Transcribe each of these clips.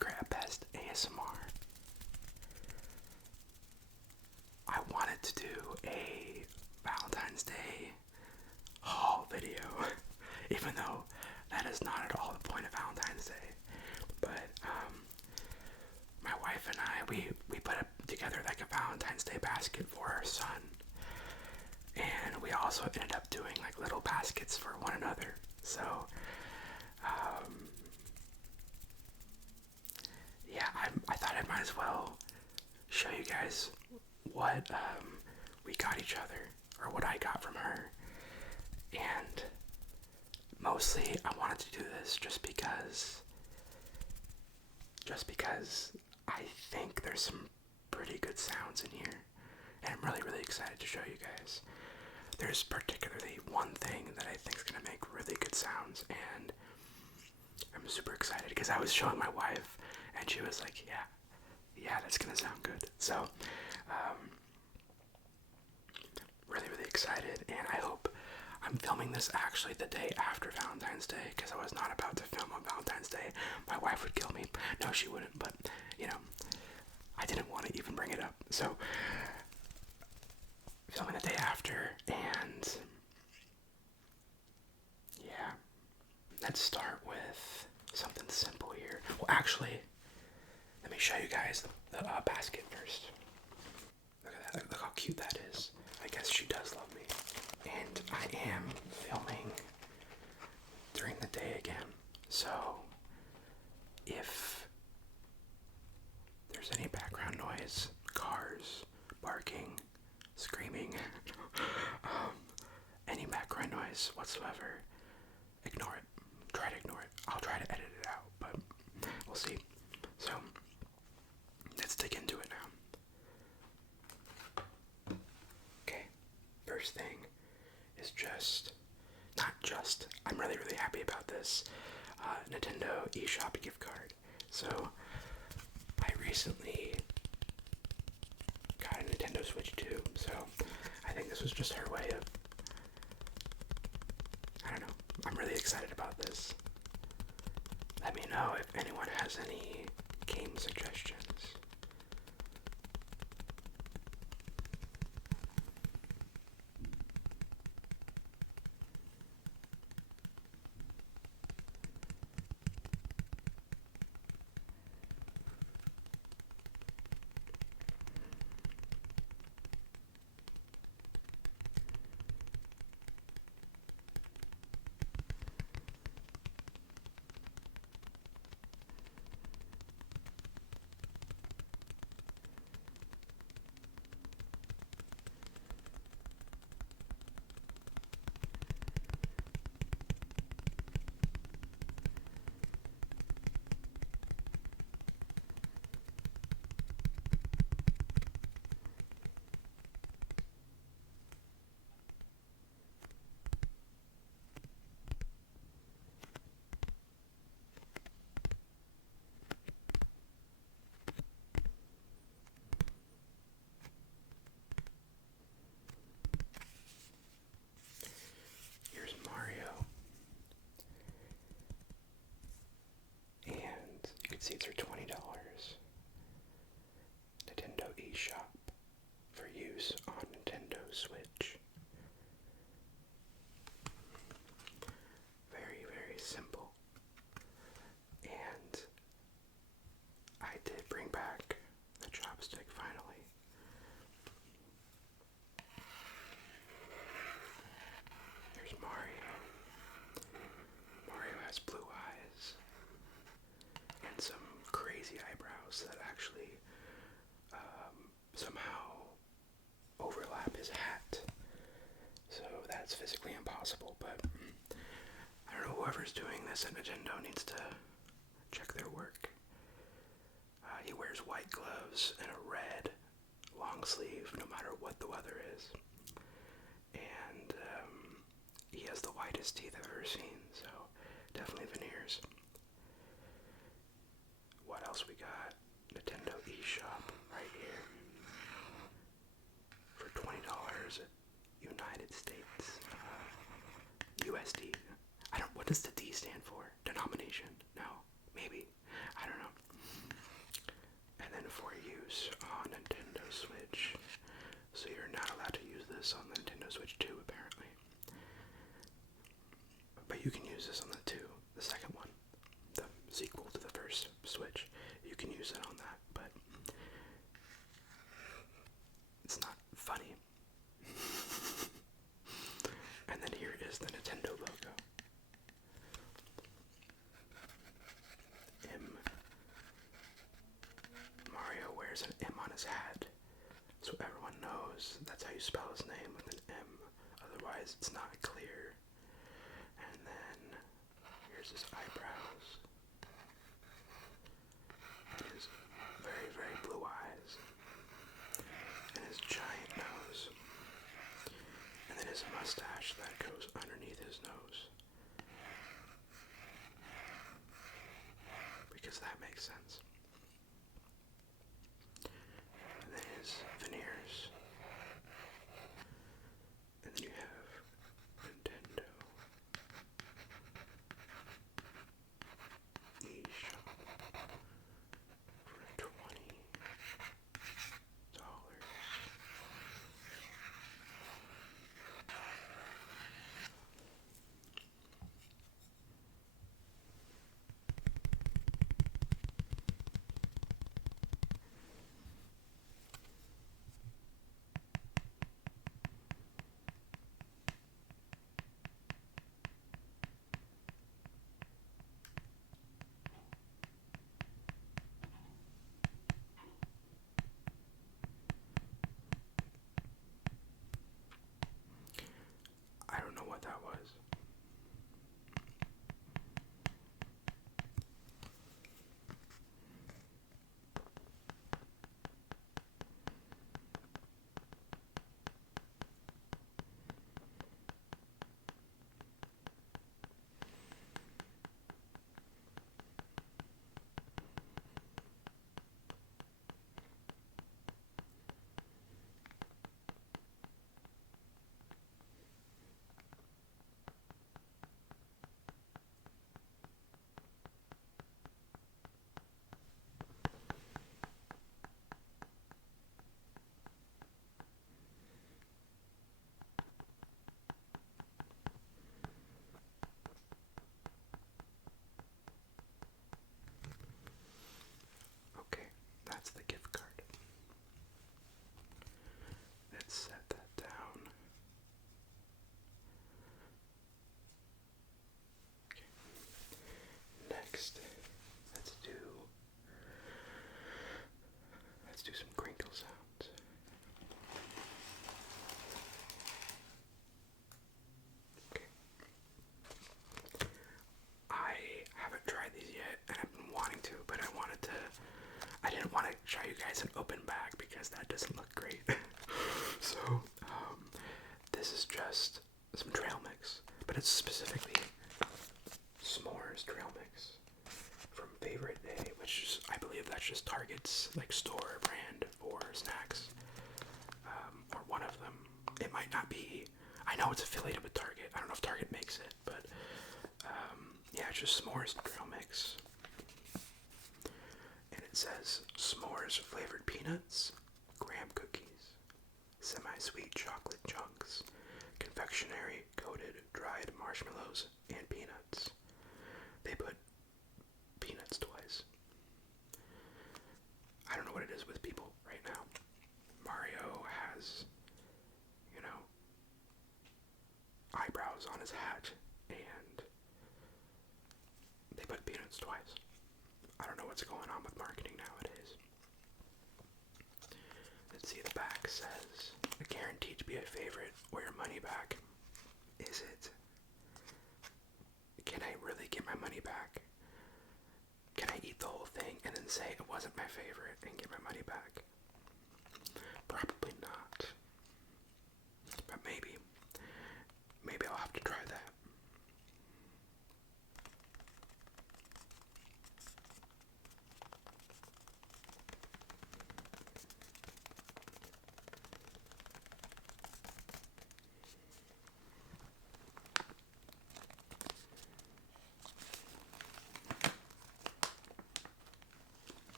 Democrat Best ASMR. I wanted to do a Valentine's Day haul video, even though that is not at all the point of Valentine's Day. But my wife and I, we put together like a Valentine's Day basket for our son, and we also ended up doing like little baskets for one another. So yeah, I thought I might as well show you guys what we got each other, or what I got from her. And mostly I wanted to do this just because I think there's some pretty good sounds in here, and I'm really, really excited to show you guys. There's particularly one thing that I think is going to make really good sounds, and I'm super excited because I was showing my wife, and she was like, yeah, that's going to sound good. So, really, really excited, and I hope I'm filming this actually the day after Valentine's Day, because I was not about to film on Valentine's Day. My wife would kill me. No, she wouldn't, but, you know, I didn't want to even bring it up. So, filming the day after, and yeah. Let's start with something simple here. Well, actually, let me show you guys the basket first. Look at that. Look how cute that is. I guess she does love me. And I am filming during the day again. So, if there's any background noise, cars, barking, screaming, any background noise whatsoever, ignore it. Try to ignore it. I'll try to edit it out, but we'll see. So, let's dig into it now. Okay, first thing is I'm really, really happy about this Nintendo eShop gift card. So, I recently got a Nintendo Switch 2, so I think this was just her way of, I don't know, I'm really excited about this. Let me know if anyone has any game suggestions. Here's Mario. And you can see it's for $20. Nintendo eShop for use on Nintendo Switch. Very, very simple. And I did bring back the chopstick finally. There's Mario. Mario has blue eyes and some crazy eyebrows that actually somehow overlap his hat. So that's physically impossible, but I don't know, whoever's doing this at Nintendo needs to check their work. He wears white gloves and a red long sleeve no matter what the weather is. And he has the whitest teeth I've ever seen, so definitely veneers. What else we got? Nintendo eShop right here for $20 United States. USD. What does the D stand for? Denomination? No, maybe. I don't know. Nintendo Switch. So you're not allowed to use this on the Nintendo Switch 2, apparently. But you can use this on the 2, the second one, the sequel to the first Switch. You can use it on that, but it's not funny. And then here is the Nintendo logo. M. Mario wears an M on his hat, so everyone knows that's how you spell his name, with an M. Otherwise, it's not clear. And then here's his eyebrows. And his very, very blue eyes. And his giant nose. And then his mustache that goes underneath his nose. Because that makes sense. And then his veneers. And then you have Nintendo eshop for $20. I don't know what that was. Okay, that's the gift card. Let's set that down. Okay. Next, let's do some crinkle sounds. Okay. I haven't tried these yet, and I've been wanting to, but I didn't want to show you guys an open bag because that doesn't look great. So, this is just some trail mix, but it's specifically s'mores trail mix from Favorite Day, which is, I believe that's just Target's like store brand for snacks, or one of them. It might not be. I know it's affiliated with Target. I don't know if Target makes it, but yeah, it's just s'mores trail mix. And it says s'mores flavored peanuts, graham cookies, semi-sweet chocolate chunks, confectionery coated dried marshmallows, and peanuts. They put peanuts twice. I don't know what it is with people right now. Mario has, eyebrows on his hat, and they put peanuts twice. I don't know what's going on with marketing nowadays. Let's see, the back says, guaranteed to be a favorite or your money back. Is it? Can I really get my money back? Can I eat the whole thing and then say it wasn't my favorite and get my money back? Probably not. But maybe I'll have to try that.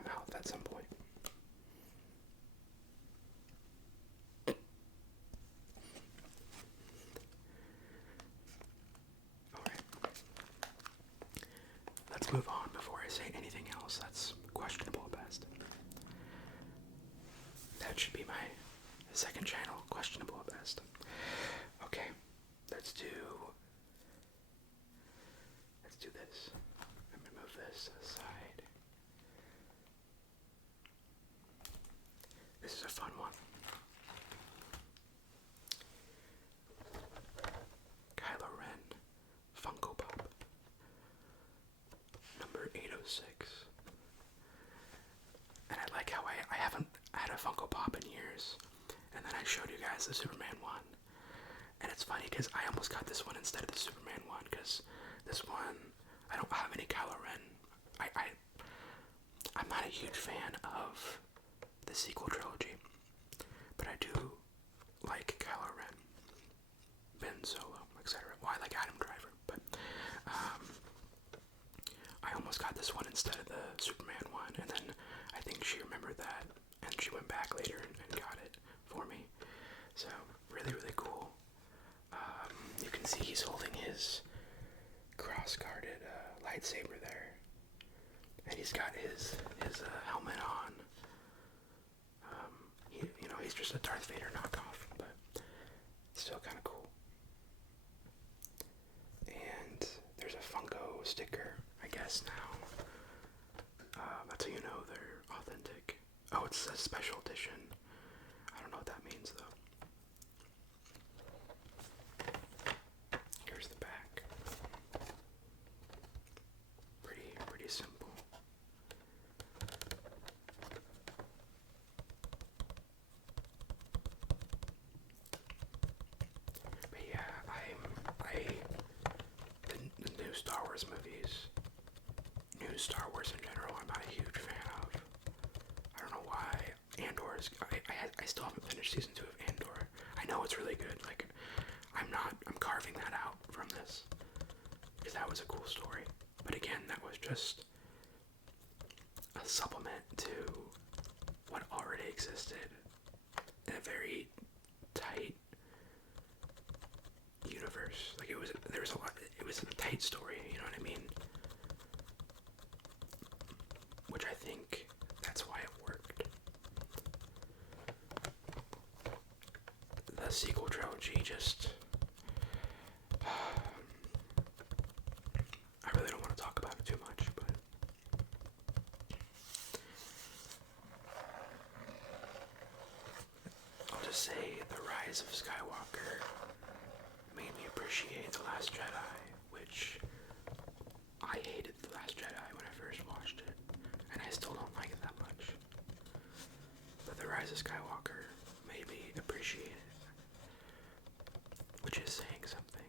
mouth at some point. Alright. Let's move on before I say anything else that's questionable at best. That should be my second channel, questionable at best. Okay, let's do this. I'm gonna move this aside. This is a fun one. Kylo Ren Funko Pop number 806. And I like how I haven't had a Funko Pop in years. And then I showed you guys the Superman one. And it's funny because I almost got this one instead of the Superman one, because this one, I don't have any Kylo Ren. I'm not a huge fan of the sequel trilogy, but I do like Kylo Ren, Ben Solo, etc. Well, I like Adam Driver, but I almost got this one instead of the Superman one, and then I think she remembered that, and she went back later and got it for me. So, really, really cool. You can see he's holding his cross-guarded lightsaber there, and he's got his helmet on. He's just a Darth Vader knockoff, but still kind of cool. And there's a Funko sticker, I guess now. That's how you know they're authentic. Oh, it's a special edition. I don't know what that means though. Here's the back. Pretty simple. But yeah, the new Star Wars movies, new Star Wars in general, I'm not a huge fan of. I don't know why. Andor is, I still haven't finished season 2 of Andor. I know it's really good. Like, I'm carving that out from this, because that was a cool story. But again, that was just a supplement to what already existed in a very tight universe. Like, it was a tight story, you know what I mean? Which I think that's why it worked. The sequel trilogy just, I really don't want to talk about it too much, but I'll just say The Rise of Skywalker made me appreciate The Last Jedi, which I hated The Last Jedi when I first watched it, and I still don't like it that much. But The Rise of Skywalker made me appreciate it, which is saying something.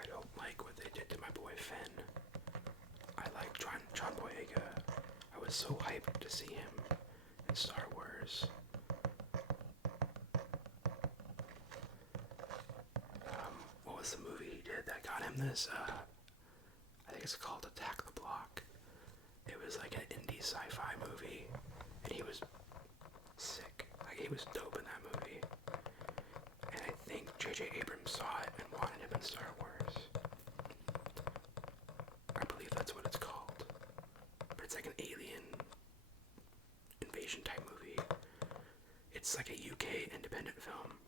I don't like what they did to my boy Finn. I like John Boyega. I was so hyped to see him in Star Wars. What was the movie he did that got him this? I think it's called Attack the Block. It was like an indie sci-fi movie, and he was sick. Like, he was dope in that movie. And I think J.J. Abrams saw it and wanted him in Star Wars. I believe that's what it's called. But it's like an alien invasion type movie. It's like a UK independent film.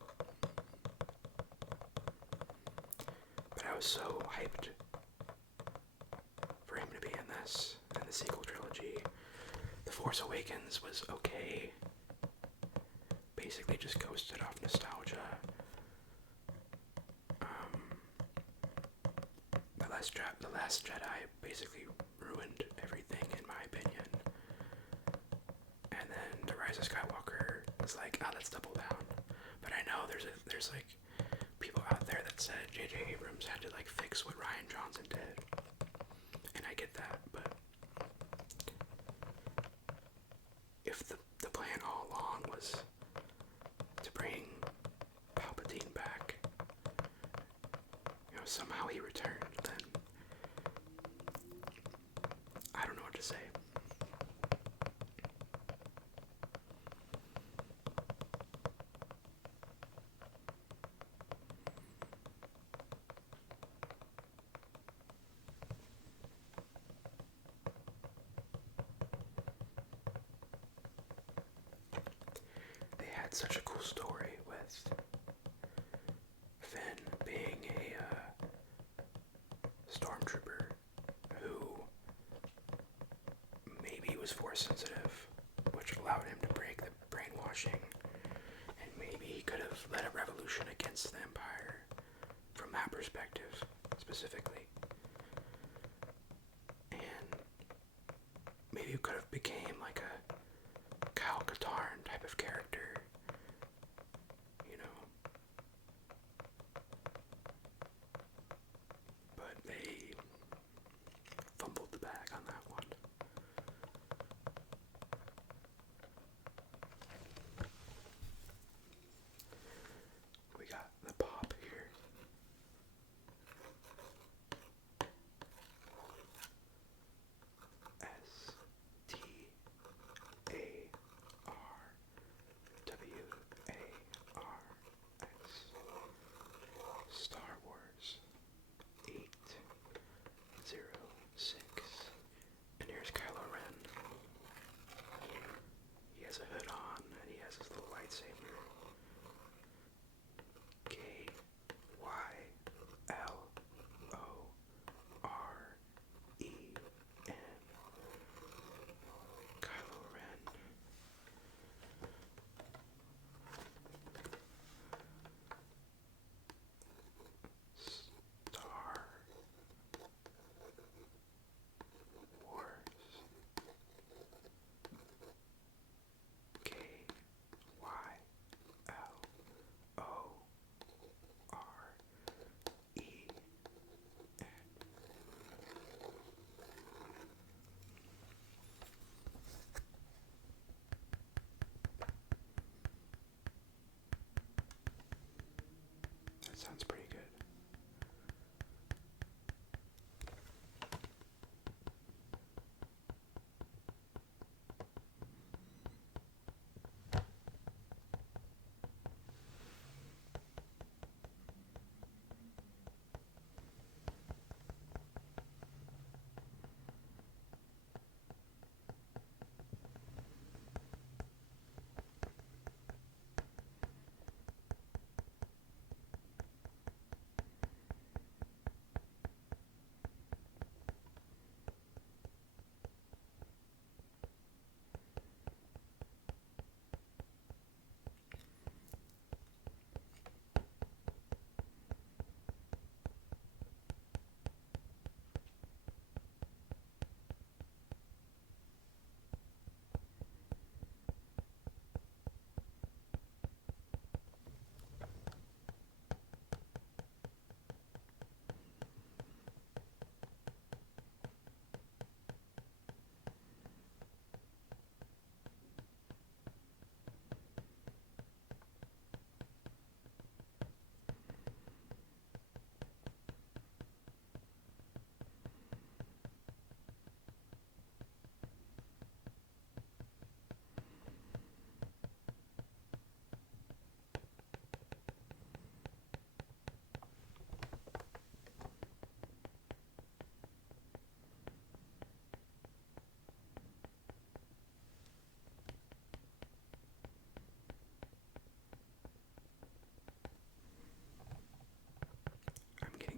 But I was so hyped for him to be in this, and the sequel trilogy. The Force Awakens was okay. Basically just coasted off nostalgia. The Last Jedi basically ruined everything, in my opinion. And then The Rise of Skywalker was like, let's double down. But I know there's like people out there that said J.J. Abrams had to like fix what Rian Johnson did. And I get that, but if the plan all along was to bring had such a cool story with Finn being a stormtrooper who maybe was force sensitive, which allowed him to break the brainwashing, and maybe he could have led a revolution against the Empire from that perspective specifically. And maybe it could have became like a Kyle Katarn type of character, you know. But they fumbled the bag on that one. We got the pop here. STARWARS Star Wars 806. And here's Kylo Ren. He has a hood on and he has his little lightsaber. KYLOREN. Kylo Ren. Star Wars. KYLOREN. That sounds pretty good.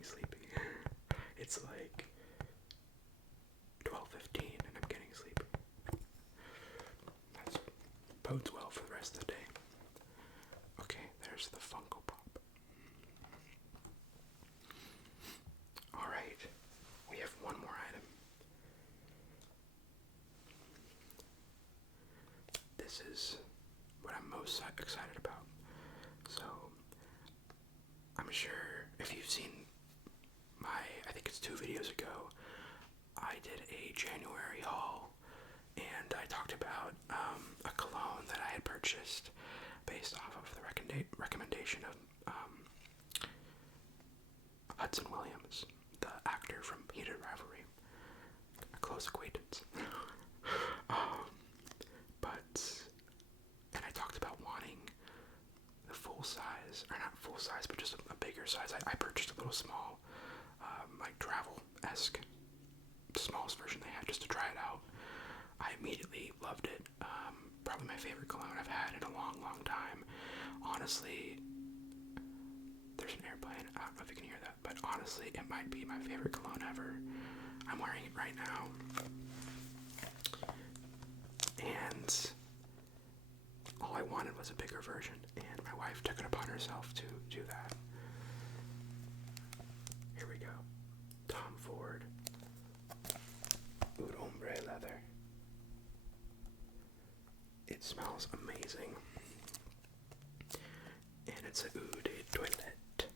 Sleepy. It's like 12:15 and I'm getting sleepy. That bodes well for the rest of the day. Okay, there's the Funko Pop. Alright, we have one more item. This is what I'm most excited about. So, I'm sure if you've seen I think it's 2 videos ago, I did a January haul, and I talked about a cologne that I had purchased based off of the recommendation of Hudson Williams, the actor from Heated Rivalry, a close acquaintance. And I talked about wanting the full size, or not full size, but just a bigger size. I purchased a little small, like travel-esque, smallest version they had just to try it out. I immediately loved it. Probably my favorite cologne I've had in a long, long time. honestly, there's an airplane. I don't know if you can hear that, but honestly, it might be my favorite cologne ever. I'm wearing it right now. And all I wanted was a bigger version, and my wife took it upon herself to do that. Here we go. Tom Ford Oud Ombre leather. It smells amazing. And it's a Oud toilette.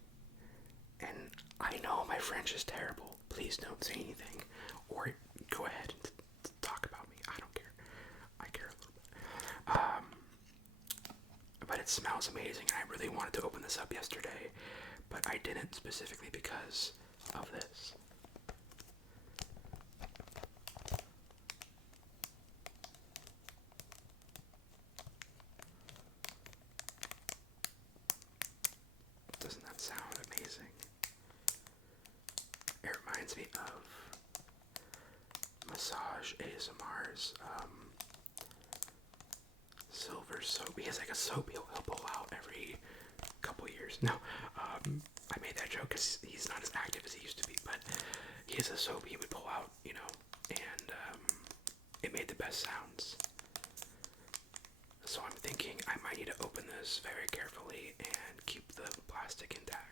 And I know my French is terrible. Please don't say anything. Or go ahead and talk about me. I don't care. I care a little bit. But it smells amazing. And I really wanted to open this up yesterday. But I didn't, specifically because of this. Doesn't that sound amazing? It reminds me of Massage ASMR's silver soap. He has like a soap he'll pull out every couple years. No, I made that joke because he's not as active as he used to be, but he has a soap he would pull out, you know, and it made the best sounds. So I'm thinking I might need to open this very carefully and keep the plastic intact.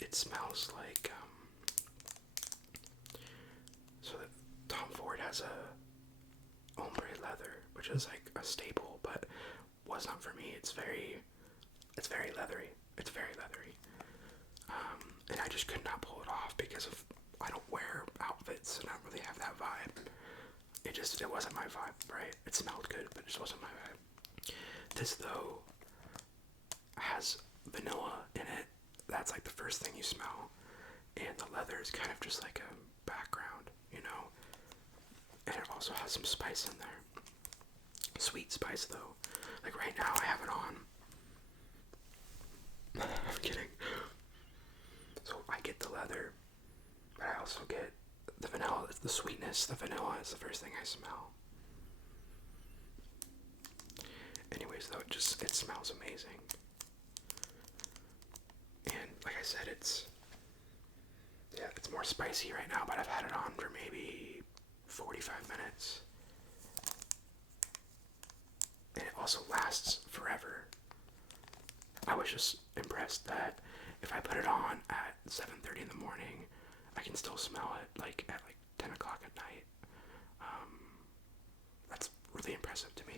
It smells like, so that Tom Ford has a ombre leather, which is like a staple, but was not for me. It's very leathery. It's very leathery. And I just could not pull it off because of, I don't wear outfits and I don't really have that vibe. It wasn't my vibe, right? It smelled good, but it just wasn't my vibe. This, though, has vanilla in it. That's like the first thing you smell, and the leather is kind of just like a background, you know, and it also has some spice in there. Sweet spice, though. Like right now I have it on. I'm kidding. So I get the leather, but I also get the vanilla, the sweetness. The vanilla is the first thing I smell. Anyways, though, it smells amazing. And like I said, it's more spicy right now, but I've had it on for maybe 45 minutes. And it also lasts forever. I was just impressed that if I put it on at 7:30 in the morning, I can still smell it like at like 10 o'clock at night. That's really impressive to me.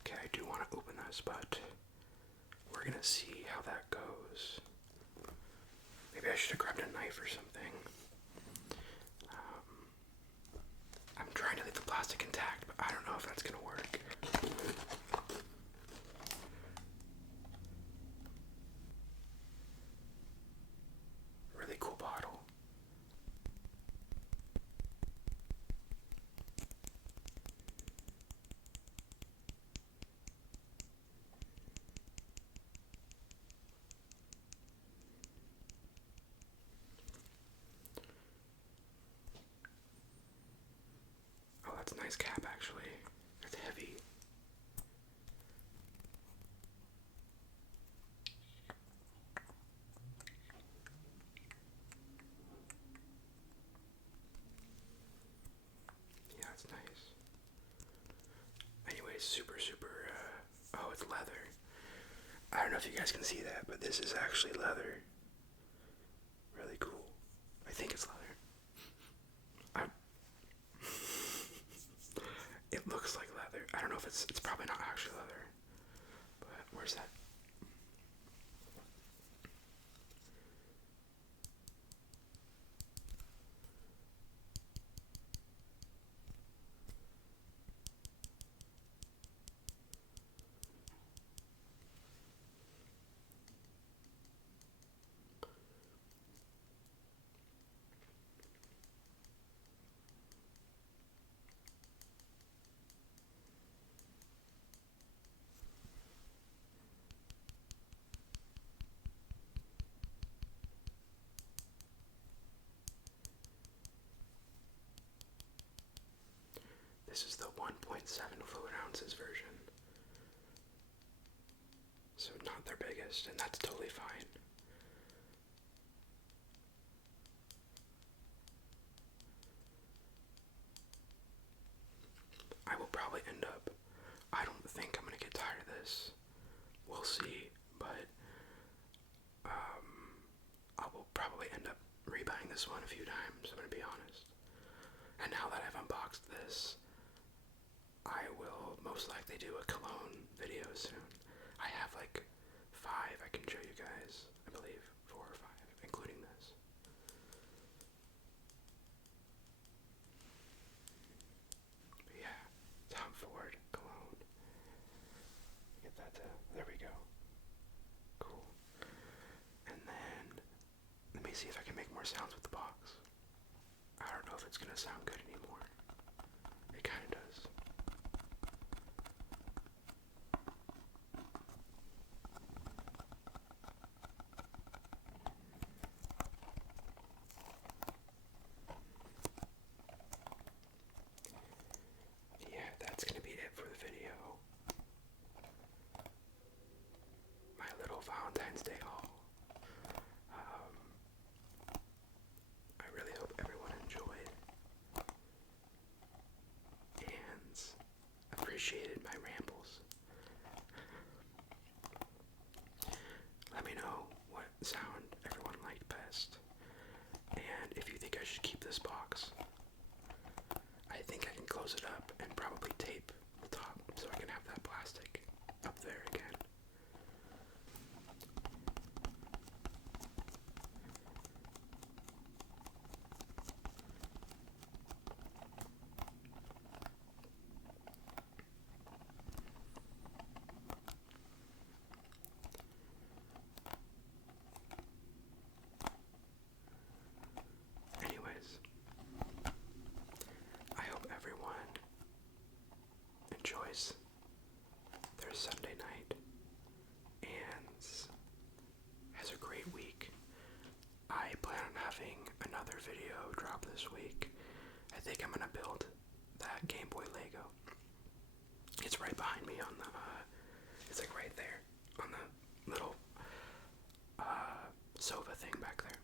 Okay, I do want to open this, but we're gonna see how that goes. Maybe I should have grabbed a knife or something. I'm trying to leave the plastic intact, but I don't know if that's gonna work. Really cool bottle. Oh, that's a nice cap, actually. It's heavy. Yeah, it's nice. Anyways, super, oh, it's leather. I don't know if you guys can see that, but this is actually leather. think it's leather. I, it looks like leather. I don't know if it's probably not actually leather. But where's that? This is the 1.7 fluid ounces version. So not their biggest, and that's totally fine. I will probably end up, I don't think I'm going to get tired of this. We'll see, but I will probably end up rebuying this one a few times, I'm going to be honest. And now that I've unboxed this, I will most likely do a cologne video soon. I have like 5 I can show you guys, I believe, 4 or 5, including this. But yeah, Tom Ford cologne. Get that there we go. Cool. And then, let me see if I can make more sounds with the box. I don't know if it's gonna sound good anymore. It kinda does. Yeah, that's gonna be it for the video. My little Valentine's Day haul. I really hope everyone enjoyed and appreciated my rambles. Let me know what sound everyone liked best, and if you think I should keep this box. I think I can close it up and probably tape the top so I can have that plastic up there again. Anyways, I hope everyone enjoys their Sunday night and has a great week. I plan on having another video drop this week. I think I'm gonna build that Game Boy Lego. It's right behind me on the, it's like right there on the little sofa thing back there.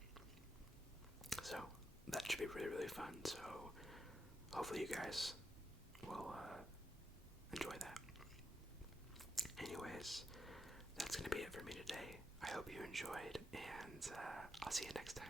So that should be really, really fun. So hopefully you guys will enjoy that. Anyways, that's going to be it for me today. I hope you enjoyed, and I'll see you next time.